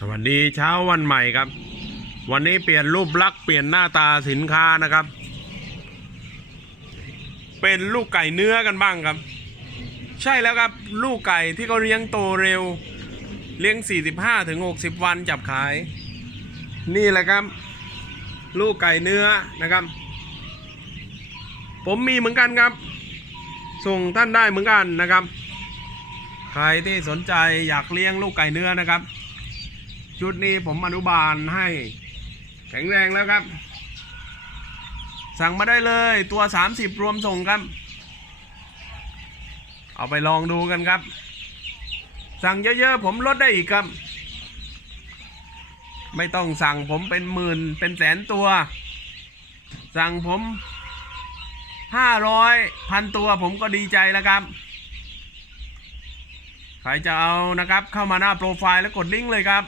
สวัสดีเช้าวันใหม่ครับ วันนี้เปลี่ยนรูปลักษณ์เปลี่ยนหน้าตาสินค้านะครับ เป็นลูกไก่เนื้อกันบ้างครับ ใช่แล้วครับลูกไก่ที่เขาเลี้ยงโตเร็ว เลี้ยง 45ถึง60 วันจับขาย นี่แหละครับ ลูกไก่เนื้อนะครับ ผมมีเหมือนกันครับ ส่งท่านได้เหมือนกันนะครับ ใครที่สนใจอยากเลี้ยงลูกไก่เนื้อนะครับ ชุดนี้ผมอนุบาลให้แข็งแรงแล้วครับ สั่งมาได้เลยตัว 30 รวมส่งครับ เอาไปลองดูกันครับ สั่งเยอะๆผมลดได้อีกครับ ไม่ต้องสั่งผมเป็นหมื่นเป็นแสนตัว สั่งผมห้าร้อยพันตัวผมก็ดีใจแล้วครับ ใครจะเอานะครับเข้ามาหน้าโปรไฟล์แล้วกดลิงก์เลยครับ